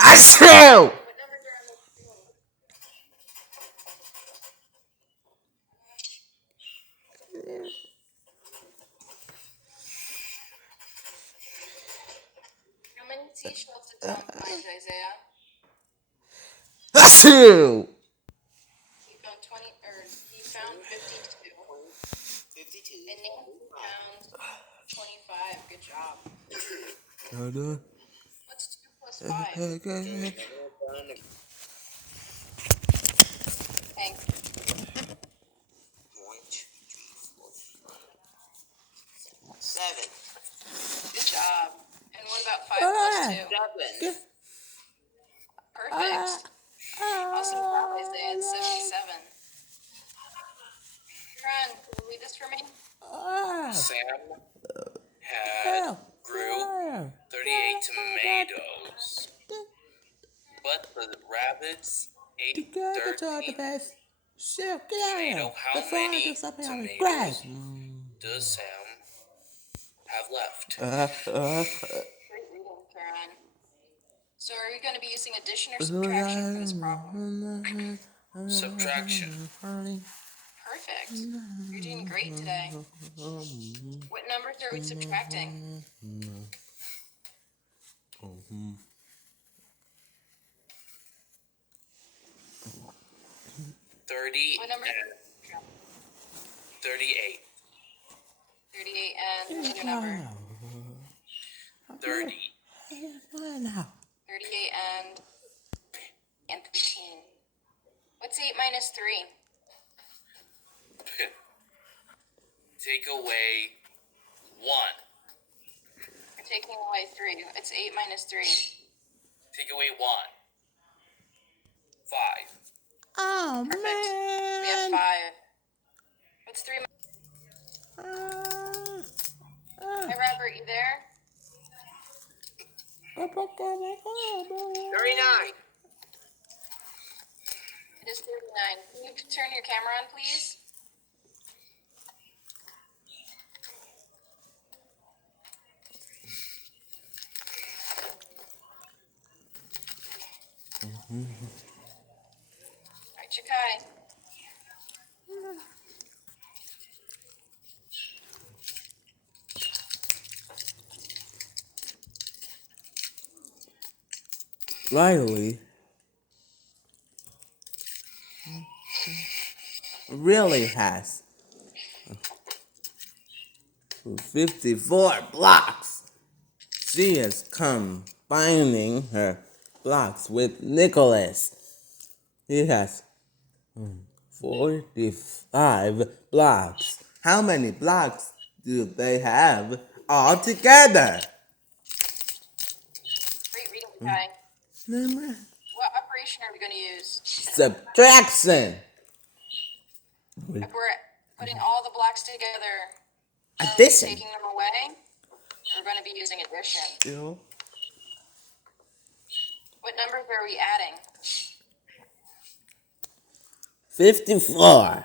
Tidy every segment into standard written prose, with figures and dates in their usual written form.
Achoo! What numbers are on the screen? How many seashells did Tom find, Isaiah? Achoo! He found 20, or he found 52. 52. And Nancy found 25. Good job. Another. What's 2 plus 5? Thanks. 7. Good job. And what about 5 plus 2? 7. Perfect. Awesome job, Isaiah. It's 77. Ron, can you read this for me? Sam grew 38 tomatoes, but the rabbits ate 13. Tomato, how many tomatoes does Sam have left? Great reading, Karen. So are we going to be using addition or subtraction for this problem? Subtraction. Perfect. You're doing great today. What numbers are we subtracting? 30 What number? and 38. 38 and what's your number? 30. 38 and 13. What's 8 minus 3? Take away 1. We're taking away 3. It's 8 minus 3. Take away 1. 5. Oh, Perfect. man. We have 5. What's 3 minus? Hi, Robert, you there? 39. It is 39. Can you turn your camera on, please? All right, Chikai. Riley really has 54 blocks. She is combining her blocks with Nicholas. He has 45 blocks. How many blocks do they have all together? Great reading, Chikai. What operation are we going to use? Subtraction. If we're putting all the blocks together, Addition. taking them away, we're going to be using addition. What numbers are we adding? 54.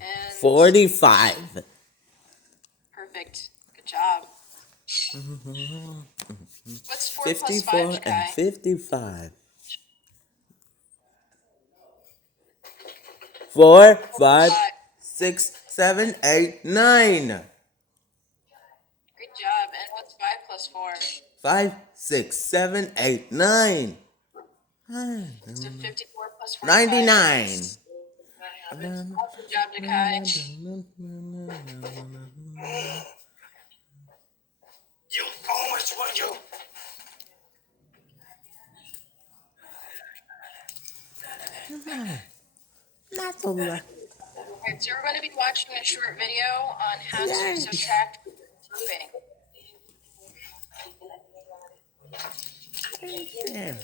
And 45. perfect. Good job. What's 4 plus 5, 54 and Chikai? 55. 4, 5, 6, 7, 8, 9. Great job. And what's 5 plus 4? 5, 6, 7, 8, 9. So 54 plus 45 99. is- Awesome job, Chikai. You always won you. Not so much. Alright, so we're going to be watching a short video on how to subtract grouping. Yeah.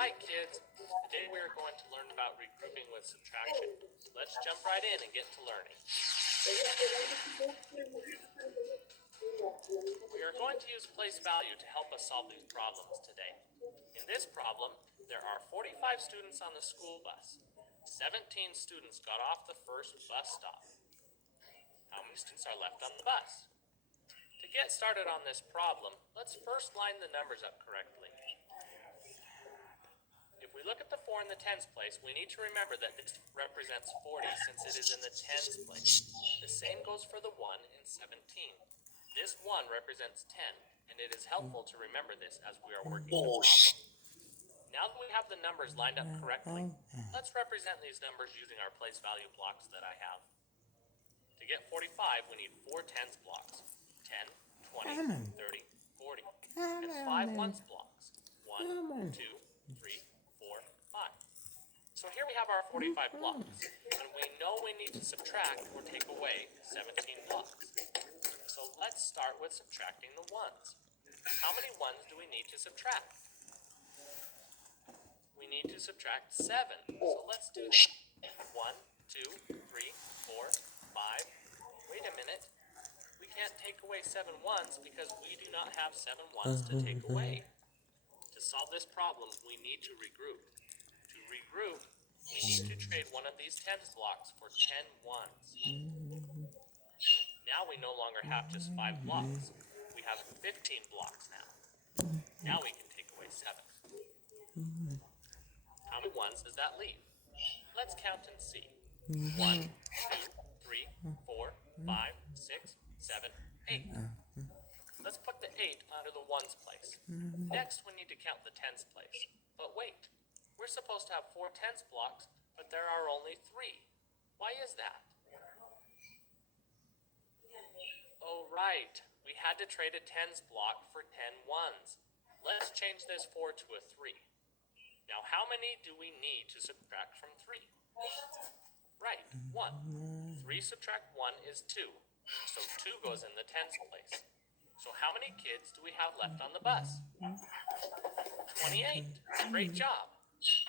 Hi kids, today we are going to learn about regrouping with subtraction. Let's jump right in and get to learning. We are going to use place value to help us solve these problems today. In this problem, there are 45 students on the school bus. 17 students got off the first bus stop. How many students are left on the bus? To get started on this problem, let's first line the numbers up correctly. If we look at the 4 in the tens place, we need to remember that this represents 40 since it is in the tens place. The same goes for the 1 in 17. This 1 represents 10, and it is helpful to remember this as we are working the problem. Now that we have the numbers lined up correctly, let's represent these numbers using our place value blocks that I have. To get 45, we need 4 tens blocks. 10, 20, 30, 40. And 5 ones blocks. 1, 2, 3, 4, 5. So here we have our 45 blocks. And we know we need to subtract or take away 17 blocks. So let's start with subtracting the ones. How many ones do we need to subtract? We need to subtract 7. So let's do that. 1, 2, 3, 4, 5. Wait a minute. We can't take away 7 ones because we do not have 7 ones to take away. To solve this problem, we need to regroup. To regroup, we need to trade one of these tens blocks for 10 ones. Now we no longer have just 5 blocks. We have 15 blocks now. Now we can take away 7. How many ones does that leave? Let's count and see. 1, 2, 3, 4, 5, 6, 7, 8. Let's put the 8 under the ones place. Next, we need to count the tens place. But wait, we're supposed to have 4 tens blocks, but there are only 3. Why is that? Oh, right. We had to trade a tens block for 10 ones. Let's change this 4 to a 3. Now, how many do we need to subtract from 3? Right, 1. 3 subtract 1 is 2. So 2 goes in the tens place. So how many kids do we have left on the bus? 28. Great job.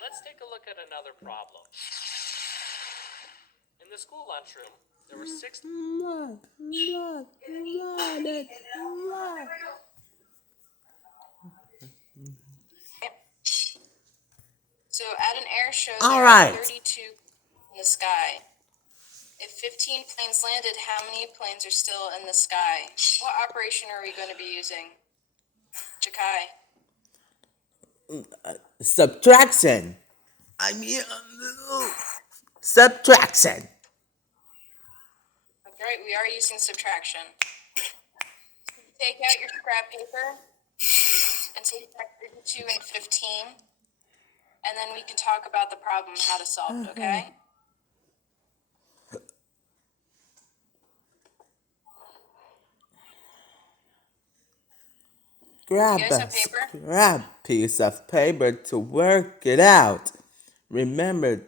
Let's take a look at another problem. In the school lunchroom, there were 6... So at an air show, All there right. are 32 in the sky. If 15 planes landed, how many planes are still in the sky? What operation are we going to be using? Jakai. Subtraction. Subtraction. That's right, we are using subtraction. Take out your scrap paper and subtract 32 and 15. And then we can talk about the problem and how to solve it, okay? Grab You guys a have paper? scrap piece of paper to work it out. Remember,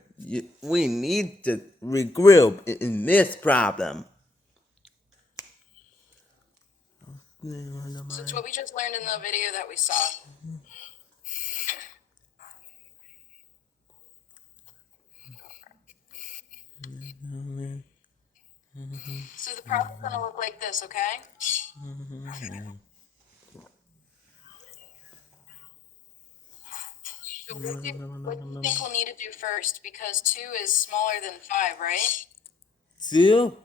we need to regroup in this problem. So it's what we just learned in the video that we saw. So the problem's gonna look like this, okay? So what do you think we'll need to do first? Because 2 is smaller than 5, right? 2.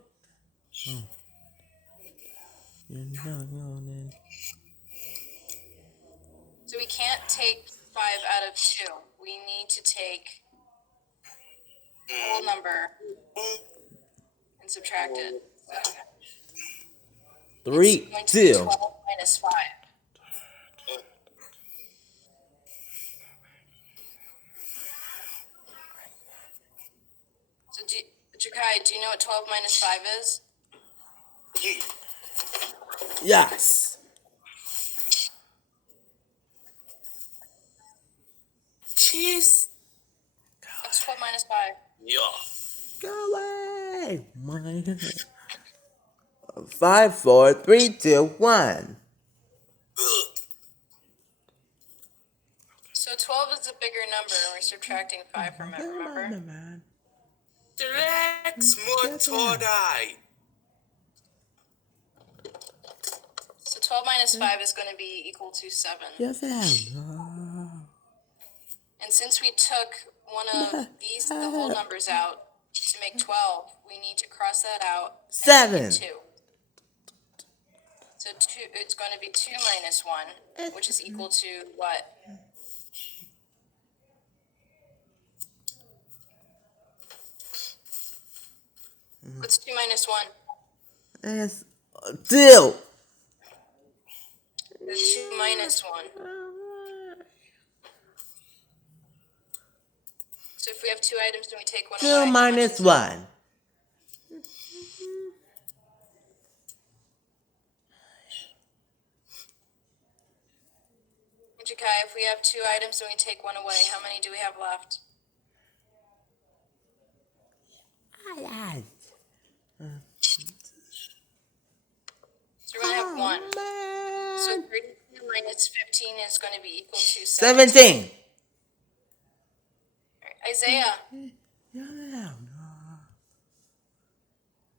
So we can't take 5 out of 2. We need to take the whole number and subtract it. 3, It's going to be 2. 12 minus 5. So, Jakai, do you know what 12 minus 5 is? Yes. Jeez. What's 12 minus 5? Yeah. Go away. 5, 4, 3, 2, 1. So 12 is a bigger number, and we're subtracting 5 from it, remember? Relax, Motodai. So 12 minus 5 is going to be equal to 7. Yes, And since we took one of these, the whole numbers out, to make 12. We need to cross that out. And 7. make it 2. So 2, it's going to be 2 minus 1, which is equal to what? What's 2 minus 1? It's 2. It's 2 minus 1. So if we have 2 items, then we take 1 away. 2 How much minus is it? 1. Jakai, if we have 2 items, then we take 1 away. How many do we have left? So we're going to have 1. So 32 minus 15 is going to be equal to 17. 17. Isaiah,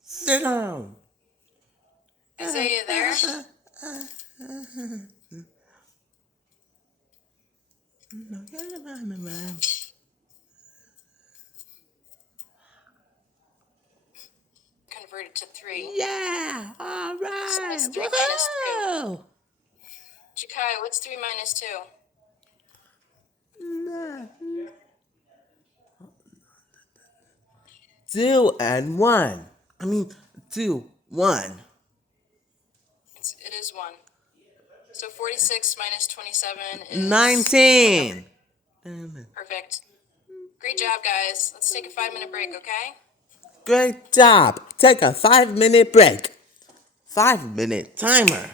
Sit down. Isaiah, there? Convert it to 3. Yeah, all right. That's 3 minus 2. Whoa. Jakai, what's 3 minus 2? 2 and 1. 2, 1. It is 1. So 46 minus 27 is 19. Perfect. Great job, guys. Let's take a 5-minute break, okay? Great job. Take a 5-minute break. 5-minute timer.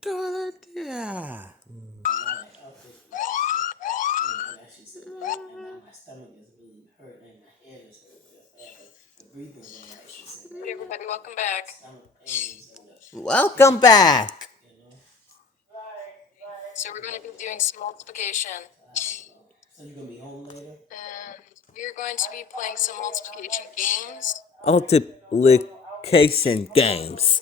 Good idea. Hey, everybody, welcome back. Welcome back. So we're going to be doing some multiplication. So you're gonna be home later? And we're going to be playing some multiplication games. Multiplication games.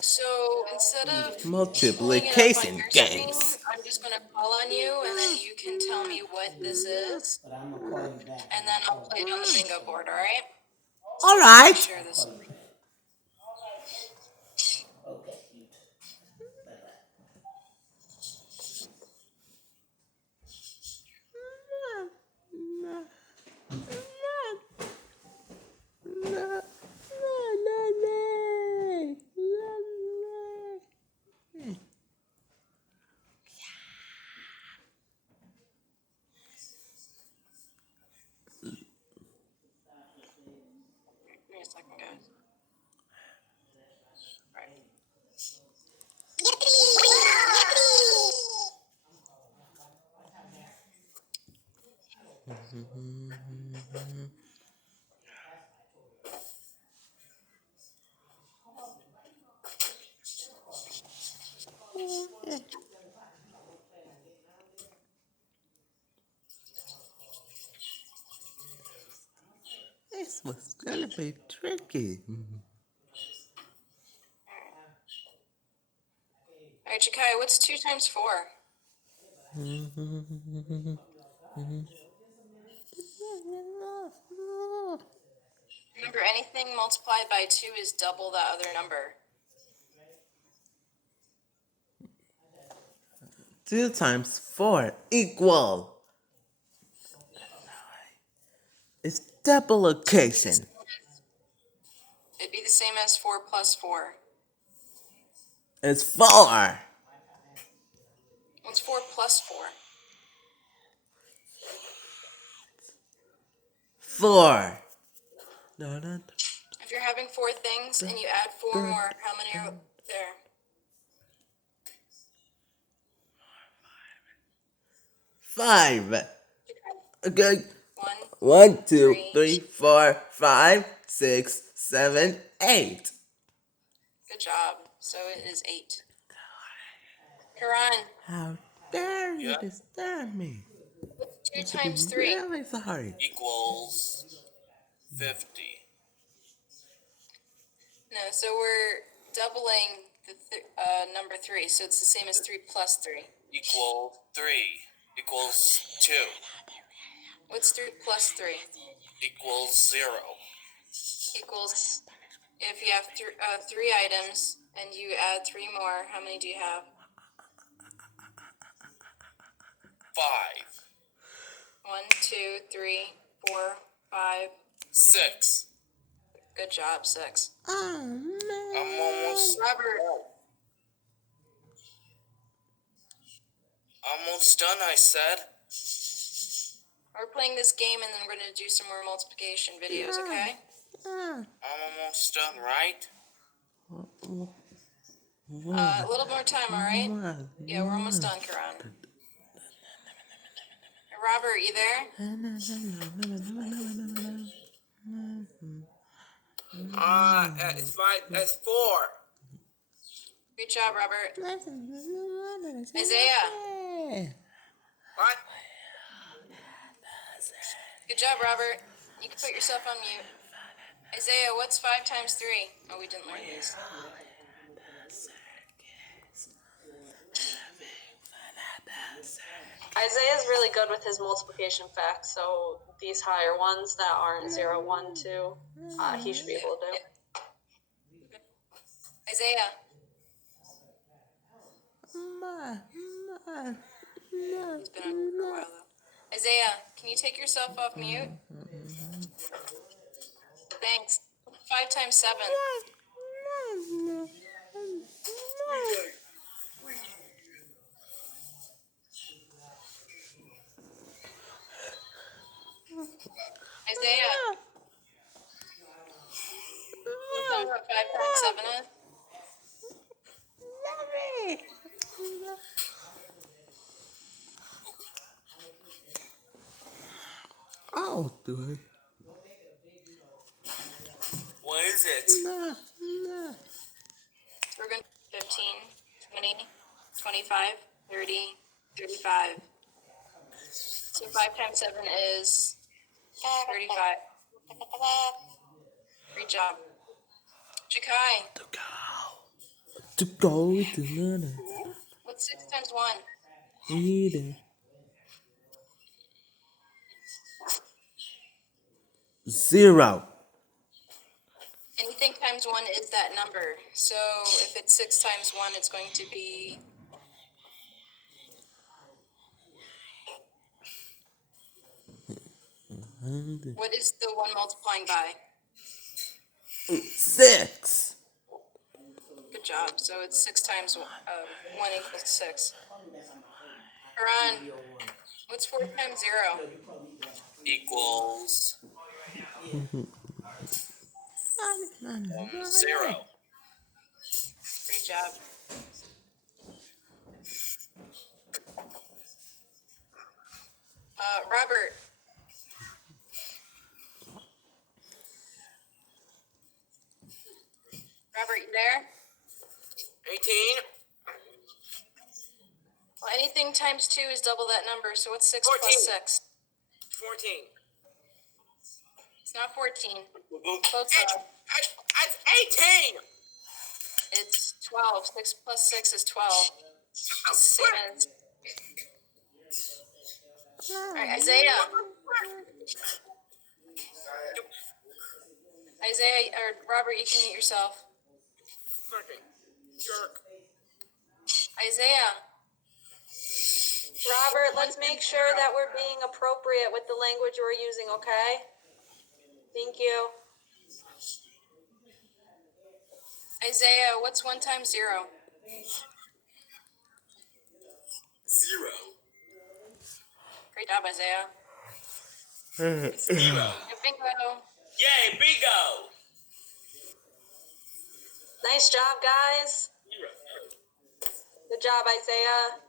So instead of Multiplication pulling it up on your games. screen, I'm just going to call on you, and then you can tell me what this is, But I'm gonna call you back. and then I'll play it on the bingo board, all right? All right. Share this. Okay. You too. Bye-bye. Give me a second, guys. All right. This was gonna be tricky. All right, Jakai, what's 2 times 4? Remember, anything multiplied by 2 is double the other number. 2 times 4 equal. It's duplication. It'd be the same as 4 plus 4. It's 4. What's 4 plus 4? 4. If you're having 4 things and you add 4 more, how many are there? 5. Okay. 1. 1, 2, Three. 3, 4, 5, 6, 7, 8. Good job. So it is 8. Karan, How dare you Yeah. disturb me? 2 times 3. Really sorry. Equals 50. No, so we're doubling the number 3, so it's the same as 3 plus 3. Equal 3. Equals 2. What's 3 plus 3? Equals 0. Equals, if you have 3 items and you add 3 more, how many do you have? 5. 1, 2, 3, 4, 5. 6. Good job, 6. I'm almost done, I said. We're playing this game and then we're going to do some more multiplication videos, okay? I'm almost done, right? A little more time, all right? Yeah, we're almost done, Karan. Hey, Robert, you there? That's 4. Good job, Robert. Isaiah. What? Good job, Robert. You can put yourself on mute. Isaiah, what's 5 times 3? Oh, we didn't learn these. Isaiah's really good with his multiplication facts, so these higher ones that aren't 0, 1, 2, he should be able to do. Isaiah. He's been on for a while, though. Isaiah, can you take yourself off mute? Thanks. 5 times 7. Isaiah. Can you tell me what 5 times 7 is? Oh, do What is it? We're going to 15, 20, 25, 30, 35. So 5 times 7 is 35. Great job. Jakai, to go to another. what's 6 times 1? Either. 0. Anything times 1 is that number. So if it's 6 times 1, it's going to be... What is the 1 multiplying by? 6. Good job. So it's 6 times 1 equals 6. Karan, what's 4 times 0? Equals 0. Great job. Robert. Robert, you there? 18. Well, anything times 2 is double that number, so what's 6 14. plus 6? 14. It's not 14. It's Close enough. 18. It's 12. 6 plus 6 is 12. It's the same as... Alright, Isaiah. Isaiah, or Robert, you can mute yourself. Okay. Jerk. Isaiah. Robert, let's make sure that we're being appropriate with the language we're using, okay? Thank you. Isaiah, what's 1 times 0? 0. Great job, Isaiah. Bingo. Yay, bingo. Nice job, guys. Good job, Isaiah.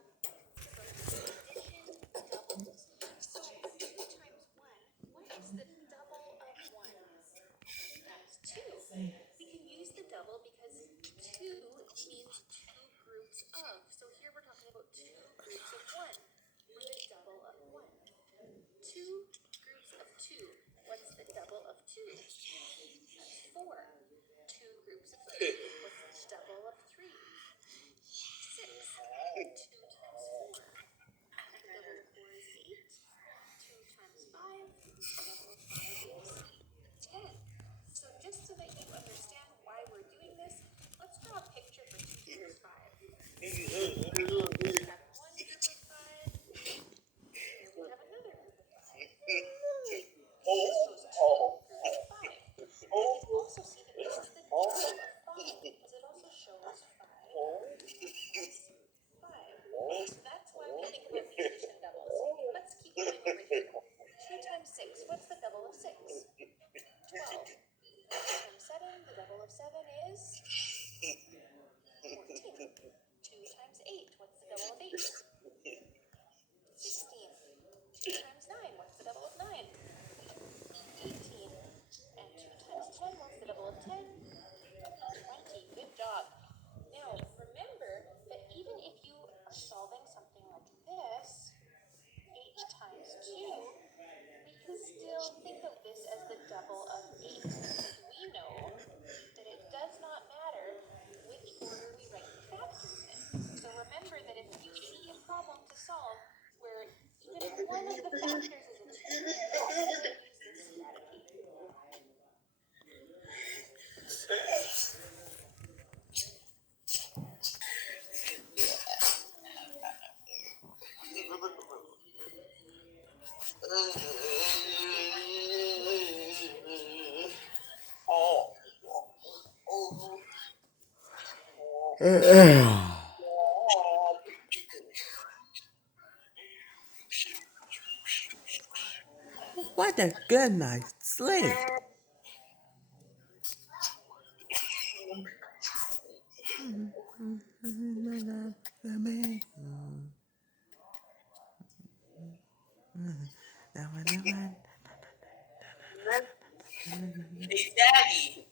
We can use the double because 2 means 2 groups of. So here we're talking about 2 groups of 1. We're the double of 1. 2 groups of 2. What's the double of 2? That's 4. 2 groups of 3. What's the double of 3? 6. 2 times 4. The double of 4 is 8. 2 times 5. 10. So just so that you understand why we're doing this, let's draw a picture for 2 times 5. Grab 1 group of 5. Here we have another group of 5. This shows 2 groups of 5. And you can also see that this is the double of 5, because it also shows 5 plus 5. So that's why we think about the addition doubles. Let's keep going over here. 2 times 6. What's the double of 6? 12. 2 times 7. The double of 7 is 14. 2 times 8. What's the double of 8? 16. 2 times 9. What's the double of 9? 18. And 2 times 10. What's the double of 10? 20. Good job. Now, remember that even if you are solving something like this, h times 2, we can still think of this as the double of 8, because we know that it does not matter which order we write the factors in. So remember that if you see a problem to solve where even one of the factors is a 2, you also use this strategy. What a good night's sleep. Hey, Daddy.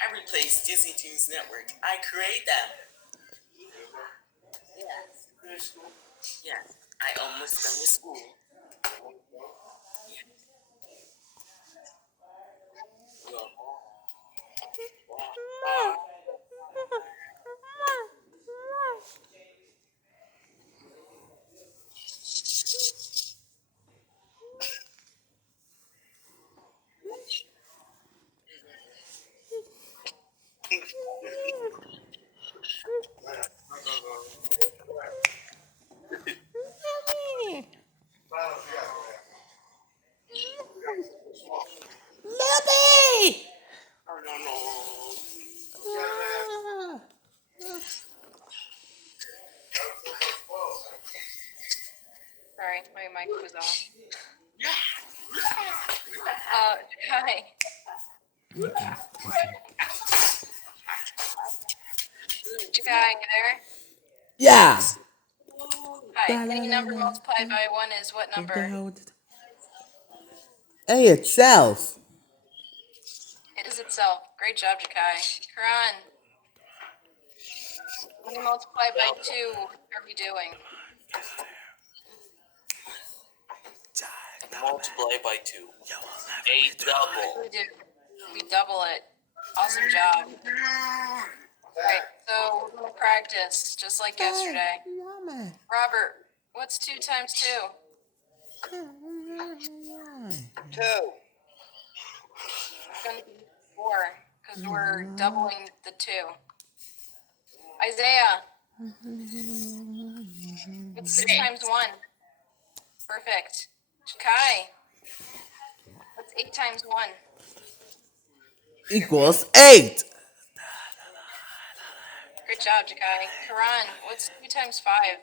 I replaced Disney Toons Network. I create them. Yes. Yes. I almost done with school. Lobby! Sorry, my mic was off. Hi. Jakai, you there? Yeah. Hi. Any number multiplied by 1 is what number? A itself. It is itself. Great job, Jakai. Karan. When you multiply by 2, what are we doing? Multiply by 2. A double. We do. We double it. Awesome job. Alright, so we're going to practice, just like yesterday. Robert, what's 2 times 2? 2. It's going to be 4, because we're doubling the 2. Isaiah, what's 6 times 1? Perfect. Jakai, what's 8 times 1? Equals 8. Great job, Jakai. Karan, what's 2 times 5?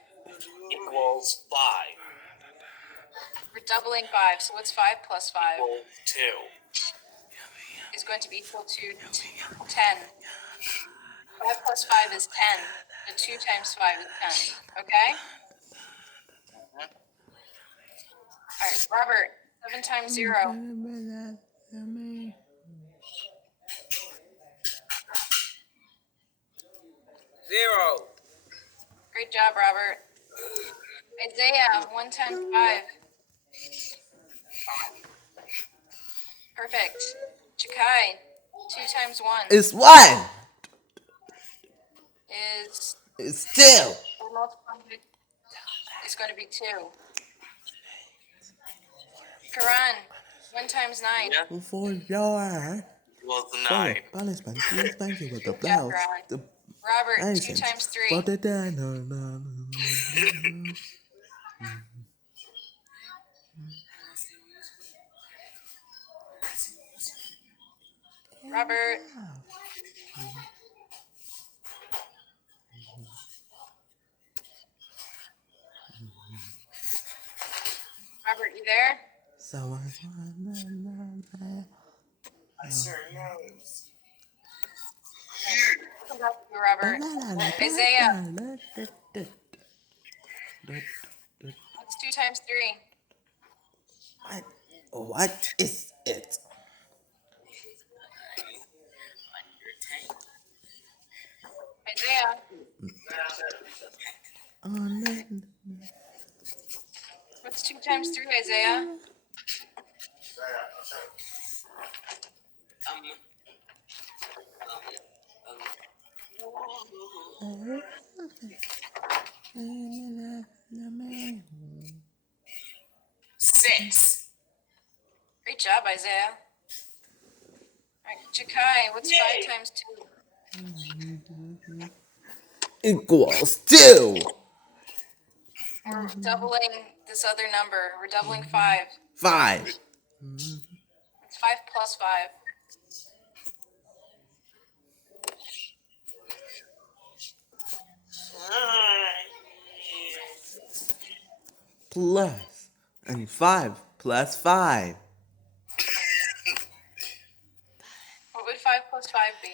Equals 5. We're doubling 5, so what's 5 plus 5? Equals 2. Is going to be equal to 10. 5 plus 5 is 10. The 2 times 5 is 10. Okay? Alright, Robert, 7 times 0. 0. Great job, Robert. Isaiah, 1 times 5. Perfect. Jakai, 2 times 1 It's 1. is It's 2. multiplied is going to be 2. Karan, 1 times 9. Yeah, For your equals for 9. punishment, please thank you with the Good job, blouse. Ron. The Robert, 2 ancient. times 3. For the no. Robert. Robert, you there? So I sure knows. Welcome back to you, Robert. Isaiah, what's 2 times 3? what is it? Isaiah, Oh, no. what's 2 times 3, Isaiah? Six. Great job, Isaiah. Alright, Jakai, what's 5 times 2? Equals 2. We're doubling this other number. We're doubling 5. 5. It's 5 plus 5. Plus. And 5 plus 5. What would 5 plus 5 be?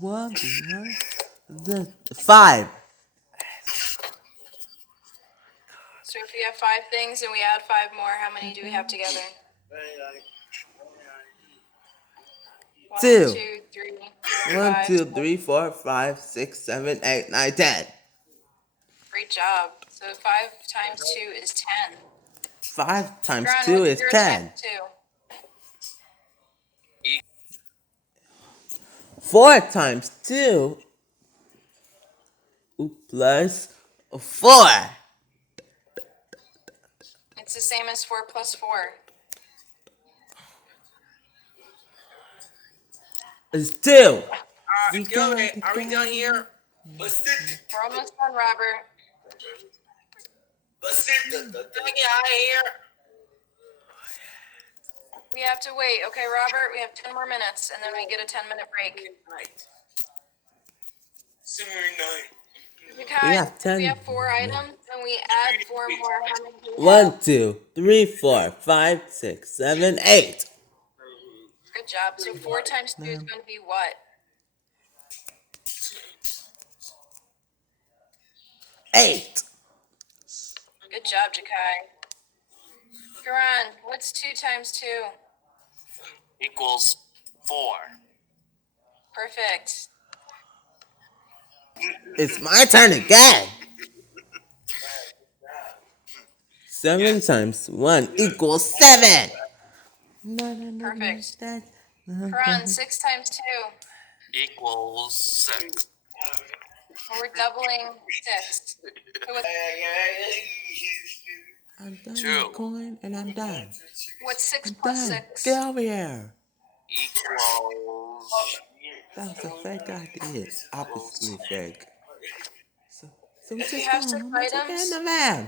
What? The 5. So if we have 5 things and we add 5 more, how many do we have together? 1, 2. 2, 3, 1, 5. 2, 3, 4, 5, 6, 7, 8, 9, 10. Great job. So 5 times 2 is 10. 5 times Ron, 2 what's is 0 10. times 2? 4 times 2 plus 4 It's the same as 4 plus 4. is 2. Are we done here? Let's get We're almost done, Robert. the thing out of here. We have to wait. Okay, Robert, we have 10 more minutes, and then we get a 10-minute break. Night. Summer night. Jakai, We have 10. we have 4 items, and we add 4 more. How many do we 1, have? 2, 3, 4, 5, 6, 7, 8. Good job. So 4 times 2 is going to be what? 8. Good job, Jakai. Karan, what's 2 times 2? Equals 4. Perfect. It's my turn again. 7 times 1 equals 7. Perfect. Karan, 6 times 2. Equals 6. Well, we're doubling 6. So I'm done 2. with coin and I'm done. what's 6 I'm plus done. 6? Get over here. Equals That was a fake idea. Obviously fake. So we If you just have go 6 on. Let's get in items, the van.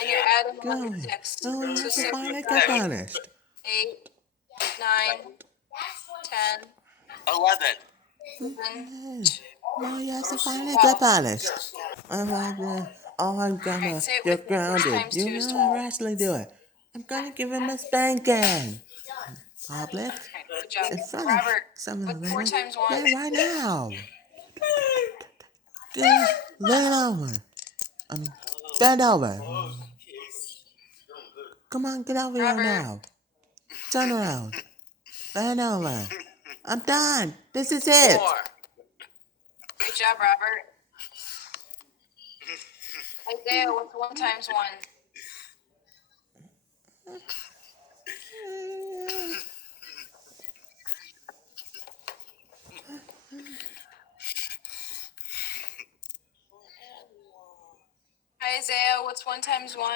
and you're adding Go another on. 6. Oh, we So have to 6, finally get punished. 8, 9, 10, 11. 11. No, you have to finally get punished. Oh, I'm gonna Alright, say it get with me. 4 grounded. times 2 You is know 12. how wrestling do it. I'm gonna give him a spanking. Public. Okay, good job. In front of Robert, some of what's 4 the times 1? yeah, right now. Get lean over. Bend over. Come on, get over here Robert. now. Turn around. Bend over. I'm done. This is it. 4. Good job, Robert. Isaiah, what's 1 times 1? Hi, Isaiah, what's 1 times 1?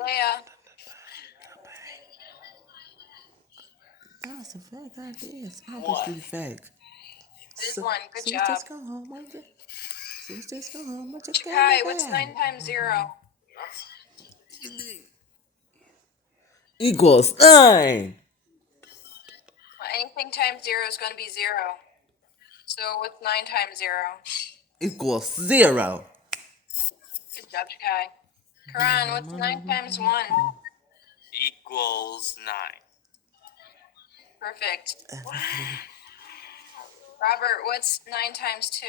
Leia. That's a fake idea. It's obviously fake. It is one. Good job. Just go home with it. Just go home with it. Kai, what's 9 times 0? Equals 9. Well, anything times 0 is going to be 0. So what's 9 times 0? Equals 0. Good job, Kai. Karan, what's 9 times 1? Equals 9. Perfect. Robert, what's 9 times 2?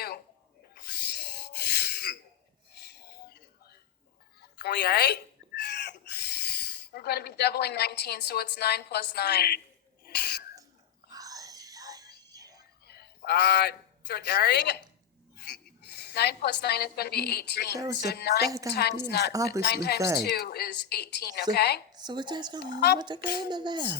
28. We're going to be doubling 19, so what's 9 plus 9? 30. 9 plus 9 is going to be 18. was So a 9 fake times idea. 9, It's obviously 9 times fake. 2 is 18, okay? So we just go home with the game now.